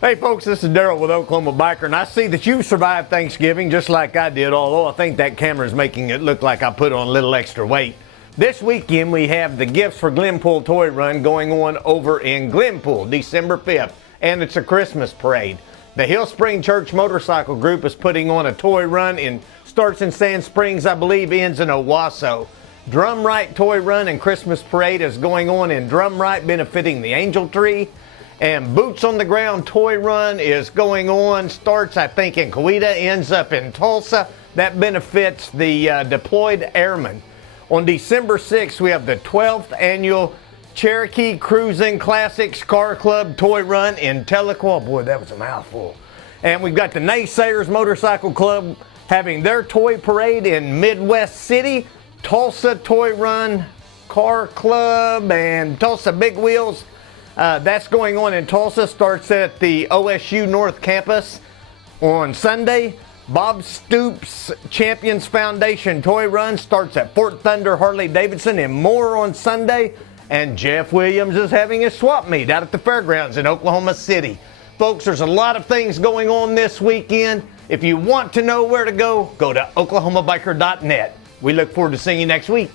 Hey folks, this is Daryl with Oklahoma Biker, and I see that you've survived Thanksgiving just like I did, although I think that camera's making it look like I put on a little extra weight. This weekend we have the Gifts for Glenpool Toy Run going on over in Glenpool, December 5th, and it's a Christmas parade. The Hill Spring Church Motorcycle Group is putting on a toy run and starts in Sand Springs, I believe ends in Owasso. Drum Right Toy Run and Christmas Parade is going on in Drum Right, benefiting the Angel Tree. And Boots on the Ground Toy Run is going on, starts I think in Coweta, ends up in Tulsa. That benefits the deployed airmen. On December 6th, we have the 12th annual Cherokee Cruising Classics Car Club Toy Run in Tahlequah. Boy, that was a mouthful. And we've got the Naysayers Motorcycle Club having their toy parade in Midwest City. Tulsa Toy Run Car Club and Tulsa Big Wheels. That's going on in Tulsa, starts at the OSU North Campus on Sunday. Bob Stoops Champions Foundation Toy Run starts at Fort Thunder Harley-Davidson and more on Sunday. And Jeff Williams is having his swap meet out at the fairgrounds in Oklahoma City. Folks, there's a lot of things going on this weekend. If you want to know where to go to oklahomabiker.net. We look forward to seeing you next week.